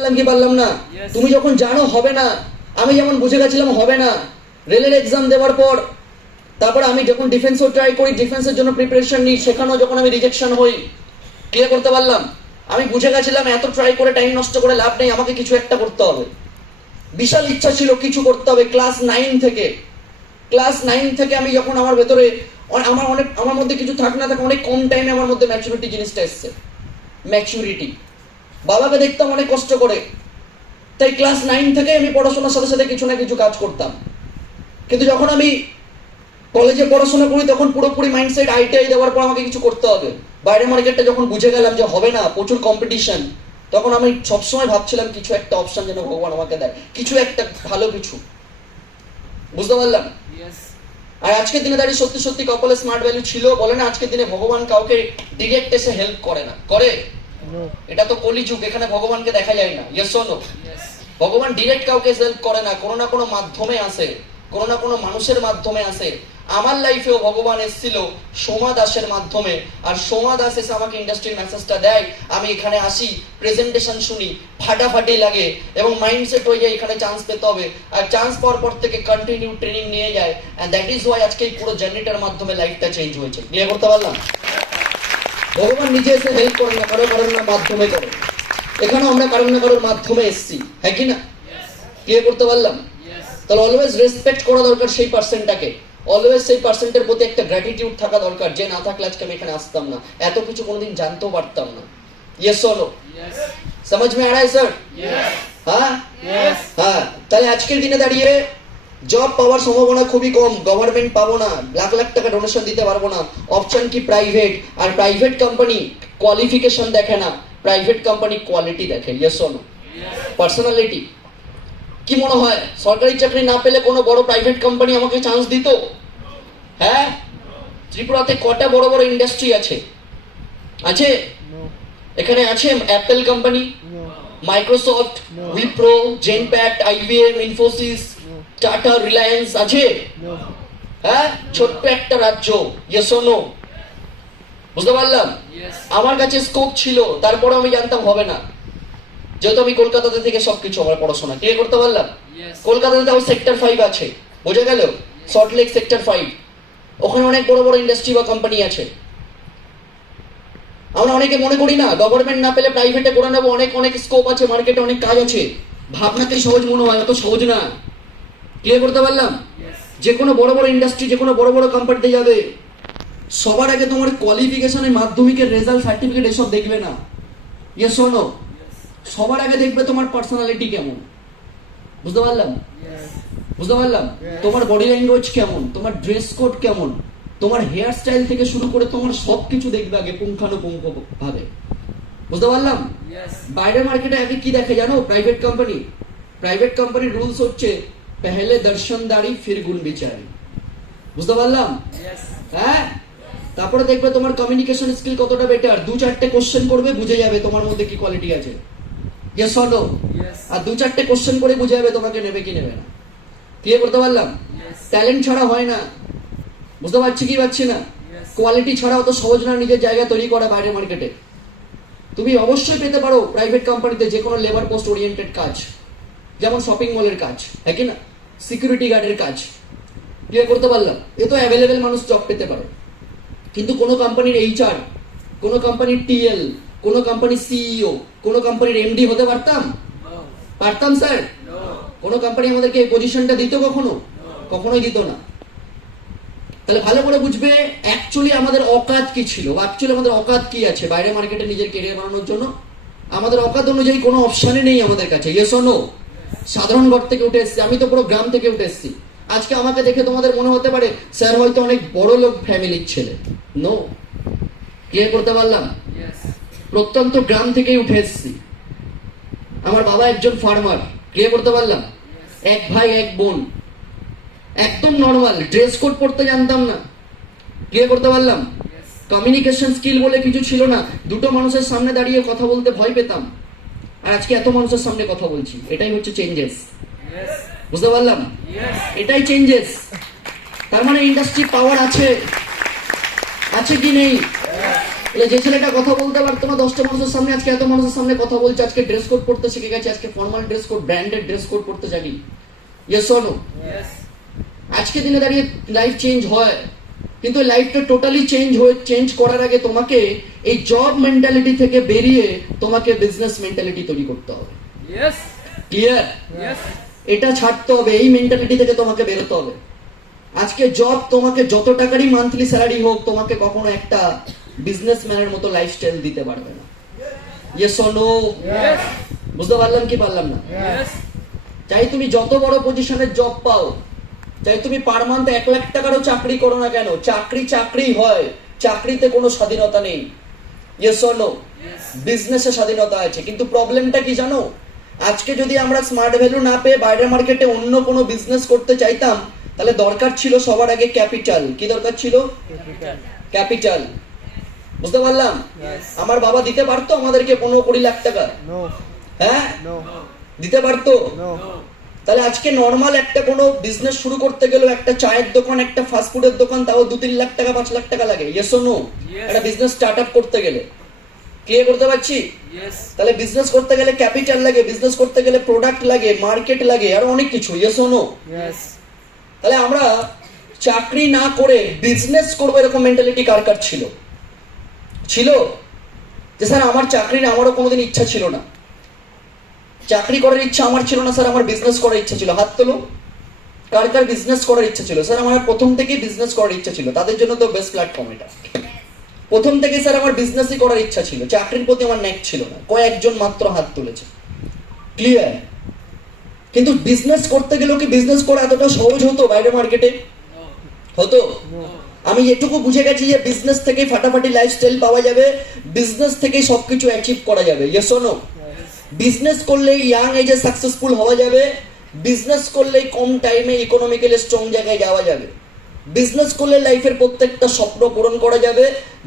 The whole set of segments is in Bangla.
পারলাম কি পারলাম না? তুমি যখন জানো হবে না, আমি যেমন বুঝে গেছিলাম হবে না, রেলের এক্সাম দেওয়ার পর তারপর আমি যখন ডিফেন্সও ট্রাই করি, ডিফেন্সের জন্য প্রিপারেশন নিই, সেখানেও যখন আমি রিজেকশন হই, ক্লিয়ার করতে পারলাম, আমি বুঝে গেছিলাম এত ট্রাই করে টাইম নষ্ট করে লাভ নেই, আমাকে কিছু একটা করতে হবে। বিশাল ইচ্ছা ছিল কিছু করতে হবে। ক্লাস 9 থেকে আমি যখন আমার ভেতরে আমার মধ্যে কিছু থাক না থাকে, অনেক কম টাইমে আমার মধ্যে ম্যাচুরিটি জিনিসটা এসছে। ম্যাচুরিটি, বাবাকে দেখতাম অনেক কষ্ট করে, তাই ক্লাস 9 থেকে আমি পড়াশোনার সাথে সাথে কিছু না কিছু কাজ করতাম। কিন্তু যখন আমি কলেজে পড়াশোনা করি তখন পুরোপুরি মাইন্ডসেট আইটিআই দেওয়ার পর আমাকে কিছু করতে হবে। বাইরের মার্কেটটা যখন বুঝে গেলাম যে হবে না, প্রচুর কম্পিটিশন, তখন আমি সবসময় ভাবছিলাম কিছু একটা অপশন যেন ভগবান আমাকে দেয়, কিছু একটা ভালো কিছু। বুঝতে পারলাম? আর আজকের দিনে দাঁড়িয়ে সত্যি সত্যি কপালে স্মার্ট ভ্যালু ছিল। বলে না আজকের দিনে ভগবান কাউকে ডিরেক্ট এসে হেল্প করে না, করে? এটা তো কলিযুগ, এখানে ভগবানকে দেখা যায় না। Yes or no? ভগবান ডিরেক্ট কাউকে হেল্প করে না, কোনো না কোনো মাধ্যমে আসে, কোনো না কোনো মানুষের মাধ্যমে আসে। আমার লাইফেও ভগবান এসেছিল সোমা দাসের মাধ্যমে, আর সোমা দাস এসে আমাকে ইন্ডাস্ট্রির মেসেজটা দেয়, আমি এখানে আসি, প্রেজেন্টেশন শুনি, ফাটাফাটি লাগে এবং মাইন্ডসেট হয়ে যায় এখানে চান্স পেতে হবে। আর চান্স পাওয়ার পর থেকে কন্টিনিউ ট্রেনিং নিয়ে যায়, এন্ড দ্যাট ইজ ওয়াই আজকে এই পুরো জার্নিটার মাধ্যমে লাইফটা চেঞ্জ হয়েছে। ক্লিয়ার করতে পারলাম? ভগবান নিজে এসে হেল্প করেন না, কারো কারোর না মাধ্যমে করে। এখানেও আমরা কারোর না কারোর মাধ্যমে এসেছি, হ্যাঁ কি না? ক্লিয়ার করতে পারলাম? তাহলে অলওয়েজ রেসপেক্ট করা দরকার সেই পার্সনটাকে, অলওয়েজ সেই পার্সনটার প্রতি একটা গ্র্যাটিটিউড থাকা দরকার, যে না থাকলে আজকে আমি এখানে আসতাম না, এত কিছু কোনোদিন জানতেও পারতাম না। Yes or no? समझ में आ रहा है सर? হ্যাঁ হ্যাঁ। তাহলে আজকের দিনে দাঁড়িয়ে জব পাওয়ার সম্ভাবনা খুবই কম, গভর্নমেন্ট পাবো না, লাখ লাখ টাকা ডোনেশন দিতে পারবো না, অপশন কি প্রাইভেট। আর প্রাইভেট কোম্পানি কোয়ালিফিকেশন দেখে না, প্রাইভেট কোম্পানি কোয়ালিটি দেখে। Yes or no? পার্সোনালিটি। কি মনে হয় সরকারি চাকরি না পেলে কোনো বড় প্রাইভেট কোম্পানি আমাকে চান্স দিত? হ্যাঁ? ত্রিপুরাতে কটা বড় বড় ইন্ডাস্ট্রি আছে? আছে? এখানে আছে Apple company, Microsoft, Wipro, Genpact, IBM, Infosys, Tata, Reliance আছে? হ্যাঁ, ছোট্ট একটা রাজ্য। Yes or no? বুঝতে পারলাম? আমার কাছে স্কোপ ছিল, তারপরে আমি জানতাম হবে না, যেহেতু আমি কলকাতাতে থেকে সবকিছু আমার পড়াশোনা ক্লিয়ার করতে পারলাম। কলকাতাতে তাও সেক্টর 5 আছে, বোঝা গেল? সল্টলেক সেক্টর 5, ওখানে অনেক বড় বড় ইন্ডাস্ট্রি বা কোম্পানি আছে। আমরা অনেকে মনে করি না গভর্নমেন্ট না পেলে প্রাইভেটে করে নেবো, অনেক অনেক স্কোপ আছে, মার্কেটে অনেক কাজ আছে। ভাবনাতে সহজ মনে হয়, অত সহজ না। ক্লিয়ার করতে পারলাম? যে কোনো বড় বড় ইন্ডাস্ট্রি, যে কোনো বড় বড় কোম্পানিতে যাবে, সবার আগে তোমার কোয়ালিফিকেশনের, মাধ্যমিকের রেজাল্ট, সার্টিফিকেট এসব দেখবে না। Yes or no? সবার আগে দেখবে তোমার পার্সোনালিটি কেমন। বুঝতে পারলাম? বুঝতে পারলাম? তোমার বডি ল্যাঙ্গুয়েজ কেমন, তোমার ড্রেস কোড কেমন, তোমার হেয়ার স্টাইল থেকে শুরু করে তোমার সবকিছু দেখবে আগে পুঙ্খানুপুঙ্খ ভাবে। বুঝতে পারলাম? বাইরের মার্কেটে আগে কি দেখে জানো? প্রাইভেট কোম্পানির রুলস হচ্ছে পহলে দর্শনদারি ফির গুণ বিচারি। বুঝতে পারলাম? হ্যাঁ। তারপরে দেখবে তোমার কমিউনিকেশন স্কিল কতটা বেটার, 2-4টে কোশ্চেন করবে, বুঝে যাবে তোমার মধ্যে কি কোয়ালিটি আছে। Yes or no? আর 2-4টে কোশ্চেন করে বুঝে যাবে তোমাকে নেবে কি নেবে না। ক্লিয়ার করতে পারলাম? ট্যালেন্ট ছাড়া হয় না। বুঝতে পারছি কি পাচ্ছি না? কোয়ালিটি ছাড়া অত সহজ না নিজের জায়গা তৈরি করা বাইরের মার্কেটে। তুমি অবশ্যই পেতে পারো প্রাইভেট কোম্পানিতে যে কোনো লেবার পোস্ট ওরিয়েন্টেড কাজ, যেমন শপিং মলের কাজ, হ্যাঁ কি না? সিকিউরিটি গার্ডের কাজ। ক্লিয়ার করতে পারলাম? এ তো অ্যাভেলেবেল মানুষ জব পেতে পারে। কিন্তু কোনো কোম্পানির এইচআর, কোনো কোম্পানির টিএল, কোনো কোম্পানির সিইও, কোনো কোম্পানির এমডি হতে পারতাম? পারতাম স্যার? কোনো কোম্পানি আমাদেরকে এই পজিশনটা দিত কখনো? কখনোই দিত না। তাহলে ভালো করে বুঝবে অ্যাকচুয়ালি আমাদের অকাত কি ছিল, অ্যাকচুয়ালি আমাদের অকাত কি আছে বাইরে মার্কেটে নিজের ক্যারিয়ার বানানোর জন্য। আমাদের অকাত অনুযায়ী কোনো অপশনই নেই আমাদের কাছে। Yes or no? সাধারণ ঘর থেকে উঠে এসেছি, আমি তো পুরো গ্রাম থেকে উঠে এসেছি। আজকে আমাকে দেখে তোমাদের মনে হতে পারে স্যার হয়তো অনেক বড় লোক ফ্যামিলির ছেলে। নো। ক্লিয়ার করতে পারলাম? প্রত্যন্ত গ্রাম থেকেই উঠে এসেছি। আমার বাবা একজন ফার্মার। ক্লিয়ার করতে পারলাম? এক ভাই এক বোন, একদম নর্মাল, ড্রেস কোড পড়তে জানতাম না। ক্লিয়ার করতে পারলাম? কমিউনিকেশন স্কিল বলে কিছু ছিল না, দুটো মানুষের সামনে দাঁড়িয়ে কথা বলতে ভয় পেতাম। আর আজকে এত মানুষের সামনে কথা বলছি, এটাই হচ্ছে চেঞ্জেস। বুঝতে পারলাম? এটাই চেঞ্জেস। তার মানে ইন্ডাস্ট্রি পাওয়ার আছে, আছে কি নেই? যে ছেলেটা কথা বলতে পারতো না 10টা মানুষের সামনে, আজকে এত মানুষের সামনে কথা বলছে, আজকে ড্রেস কোড পড়তে শিখে গেছে, আজকে formal dress code, branded dress code পড়তে জানি। Yes or no? আজকে দিনে দাঁড়িয়ে লাইফ চেঞ্জ হয়, কিন্তু লাইফটা টোটালি চেঞ্জ করার আগে তোমাকে এই জব মেন্টালিটি থেকে বেরিয়ে তোমাকে বিজনেস মেন্টালিটি তৈরি করতে হবে। ক্লিয়ার? এটা ছাড়তে হবে, এই মেন্টালিটি থেকে তোমাকে বেরোতে হবে। আজকে জব তোমাকে যত টাকারই মান্থলি স্যালারি হোক, তোমাকে কখনো একটা বিজনেসম্যানের মতো লাইফস্টাইল দিতে পারবে না। Yes or no? বুঝতে পারলাম কি পারলাম না? চাই তুমি যত বড় পজিশনের জব পাও, চাই তুমি পার মান্থ 1 লাখ টাকারও চাকরি করো না কেন, চাকরি হয়, চাকরিতে কোনো স্বাধীনতা নেই। Yes or no? বিজনেসে স্বাধীনতা আছে, কিন্তু প্রবলেমটা কি জানো? আজকে যদি আমরা স্মার্ট ভ্যালু না পেয়ে বাইরের মার্কেটে অন্য কোনো বিজনেস করতে চাইতাম, তাহলে দরকার ছিল সবার আগে ক্যাপিটাল। কি দরকার ছিল? ক্যাপিটাল। বুঝতে পারলাম? আমার বাবা দিতে পারতো আমাদেরকে 15-20 লাখ টাকা? হ্যাঁ, দিতে পারতো? তাহলে আজকে নর্মাল একটা কোনো বিজনেস শুরু করতে গেলেও, একটা চায়ের দোকান, একটা ফাস্টফুডের দোকান, তাও 2-3 লাখ টাকা 5 লাখ টাকা লাগে। Yes or no? একটা বিজনেস স্টার্ট আপ করতে গেলে, ক্লিয়ার করতে পারছি? তাহলে বিজনেস করতে গেলে ক্যাপিটাল লাগে, বিজনেস করতে গেলে প্রোডাক্ট লাগে, মার্কেট লাগে, আর অনেক কিছু। Yes or no? তাহলে আমরা চাকরি না করে বিজনেস করবো, এরকম মেন্টালিটি কার কার ছিল? যে স্যার আমার চাকরির আমারও কোনোদিন ইচ্ছা ছিল না, চাকরি করার ইচ্ছা আমার ছিল না স্যার, আমার বিজনেস করার ইচ্ছা ছিল। হাত তোলো, কার কার বিজনেস করার ইচ্ছা ছিল? স্যার আমার প্রথম থেকেই বিজনেস করার ইচ্ছা ছিল। তাদের জন্য তো বেস্ট প্ল্যাটফর্ম এটা। প্রথম থেকে স্যার আমার বিজনেসই করার ইচ্ছা ছিল, চাকরির প্রতি আমার ন্যাক ছিল না। কয়েকজন মাত্র হাত তুলেছে। ক্লিয়ার? কিন্তু বিজনেস করতে গেলেও কি বিজনেস করা এতটা সহজ হতো বাইরের মার্কেটে? হতো? আমি এটুকু বুঝে গেছি যে বিজনেস থেকে ফাটাফাটি লাইফস্টাইল পাওয়া যাবে, বিজনেস থেকে সবকিছু অ্যাচিভ করা যাবে। Yes or no? বিজনেস করলে ইয়াং এজে সাকসেসফুল হওয়া যাবে, বিজনেস করলে কম টাইমে ইকোনমিক্যালি স্ট্রং জায়গায় যাওয়া যাবে, বিজনেস করলে লাইফের প্রত্যেকটা স্বপ্ন পূরণ করা যাবে,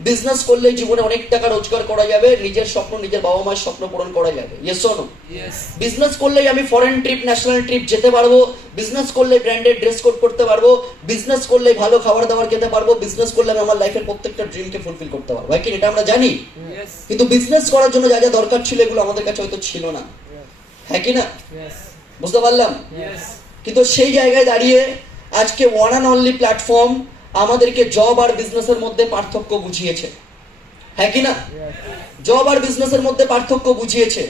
বিজনেস করলে জীবনে অনেক টাকা রোজগার করা যাবে, নিজের স্বপ্ন, নিজের বাবা মায়ের স্বপ্ন পূরণ করা যাবে। Yes or no? বিজনেস করলেই আমি ফরেন ট্রিপ, ন্যাশনাল ট্রিপ যেতে পারবো, বিজনেস করলে ব্র্যান্ডেড ড্রেস কোড করতে পারবো, বিজনেস করলে ভালো খাবার দাবার খেতে পারবো, বিজনেস করলে আমি আমার লাইফের প্রত্যেকটা ড্রিমকে ফুলফিল করতে পারবো। ভাই কি এটা আমরা জানি? কিন্তু বিজনেস করার জন্য যা যা দরকার ছিল, এগুলো আমাদের কাছে হয়তো ছিল না। হ্যাঁ কি না? বুঝতে পারলাম? কিন্তু সেই জায়গায় দাঁড়িয়ে আজকে ওয়ান অ্যান্ড অনলি প্ল্যাটফর্ম আমাদেরকে জব আর বিজনেসের মধ্যে পার্থক্য বুঝিয়েছে। হ্যাঁ কি না? জব আর বিজনেসের মধ্যে পার্থক্য বুঝিয়েছে।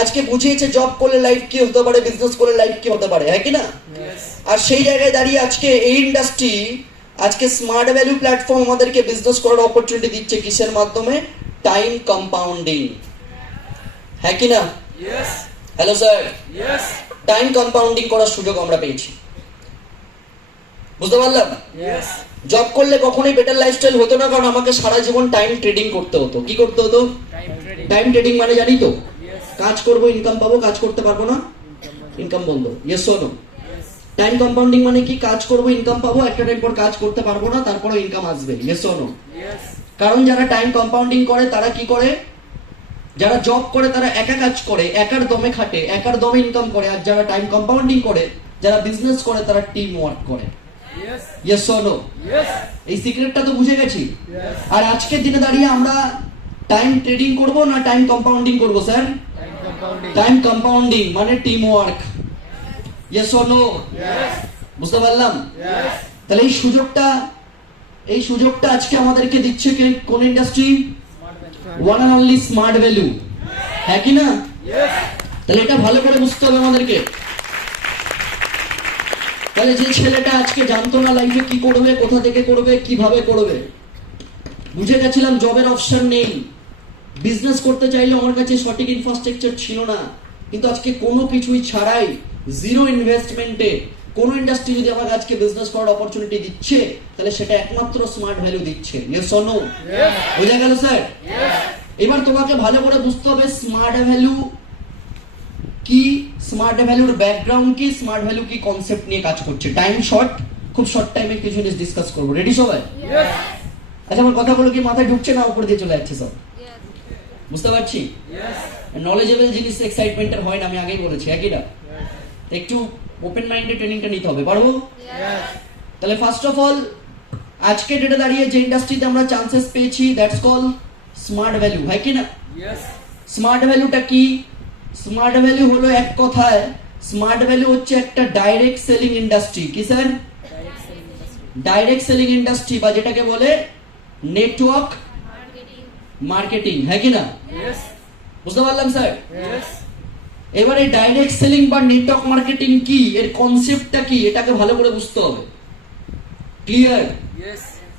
আজকে বুঝিয়েছে জব করলে লাইফ কি হতে পারে, বিজনেস করলে লাইফ কি হতে পারে। হ্যাঁ কি না? আর সেই জায়গায় দাঁড়িয়ে আজকে এই ইন্ডাস্ট্রি, আজকে স্মার্ট ভ্যালু প্ল্যাটফর্ম আমাদেরকে বিজনেস করার অপরচুনিটি দিচ্ছে। কিসের মাধ্যমে? Time compounding. হ্যাঁ কি না? হ্যালো স্যার, টাইম কম্পাউন্ডিং করার সুযোগ আমরা পেয়েছি। বুঝতে পারলাম? জব করলে কখনোই বেটার লাইফস্টাইল হতো না, কারণ আমাকে সারা জীবন টাইম ট্রেডিং করতে হতো। কি করতে হতো? টাইম ট্রেডিং মানে জানি তো, কাজ করবো ইনকাম পাবো, কাজ করতে পারবো না ইনকাম বন্ধ। Yes or no? Time compounding মানে কি? কাজ করবো ইনকাম পাবো, একটা টাইম পর কাজ করতে পারবো না, তারপরে ইনকাম আসবে। Yes or no? কারণ যারা টাইম কম্পাউন্ডিং করে তারা কি করে? যারা জব করে তারা একা কাজ করে, একার দমে খাটে, একার দমে ইনকাম করে। আর যারা টাইম কম্পাউন্ডিং করে, যারা বিজনেস করে, তারা টিম ওয়ার্ক করে। Yes or no? এই সিক্রেটটা তো বুঝে গেছি। আর আজকের দিনে দাঁড়িয়ে আমরা টাইম ট্রেডিং করব না টাইম কম্পাউন্ডিং করব স্যার? টাইম কম্পাউন্ডিং মানে team work. Yes or no? বুঝতে পারলাম? তাহলে এই সুযোগটা আজকে আমাদেরকে দিচ্ছে কোন industry? One and only smart value. হ্যাঁ কি না? তাহলে এটা ভালো করে বুঝতে হবে আমাদেরকে। তাহলে যে ছেলেটা আজকে জানতো না লাইফে কি করবে, কোথা থেকে করবে, কিভাবে করবে, বুঝে গেছিলাম জবের অপশন নেই, বিজনেস করতে চাইলে আমার কাছে সঠিক ইনফ্রাস্ট্রাকচার ছিল না, কিন্তু আজকে কোনো কিছুই ছাড়াই, জিরো ইনভেস্টমেন্টে কোন ইন্ডাস্ট্রি যদি আমাকে আজকে বিজনেস করার অপরচুনিটি দিচ্ছে, তাহলে সেটা একমাত্র স্মার্ট ভ্যালু দিচ্ছে। Yes or no? বুঝা গেল স্যার? এবার তোমাকে ভালো করে বুঝতে হবে স্মার্ট ভ্যালু কি, স্মার্ট ভ্যালুর ব্যাকগ্রাউন্ড কি, স্মার্ট ভ্যালু কি কনসেপ্ট নিয়ে কাজ করছে। টাইম শর্ট, খুব শর্ট টাইমে কিছু জিনিস ডিসকাস করবো। রেডি সবাই? আচ্ছা, আমার কথাগুলো কি মাথায় ঢুকছে না উপর দিয়ে চলে যাচ্ছে সব? বুঝতে পারছি? নলেজেবল জিনিস এক্সাইটমেন্টের হয় না, আমি আগেই বলেছি। একই না? একটু ওপেন মাইন্ডে ট্রেনিংটা নিতে হবে। পারবো? তাহলে ফার্স্ট অফ অল আজকে ডেটে দাঁড়িয়ে যে ইন্ডাস্ট্রিতে আমরা চান্সেস পেয়েছি দ্যাটস কল স্মার্ট ভ্যালু, হয় কি না? Yes. স্মার্ট ভ্যালুটা কি? স্মার্ট ভ্যালু হলো এক কথায়, স্মার্ট ভ্যালু হচ্ছে একটা ডাইরেক্ট সেলিং ইন্ডাস্ট্রি। কি sir? Direct selling industry. Direct selling industry, বা যেটাকে বলে নেটওয়ার্ক মার্কেটিং, হ্যাঁ কি না? Yes. বুঝতে পারলাম স্যার? Yes. এবার এই ডাইরেক্ট সেলিং বা নেটওয়ার্ক মার্কেটিং কি, এর কনসেপ্টটা কি, এটাকে ভালো করে বুঝতে হবে। ক্লিয়ার? Yes.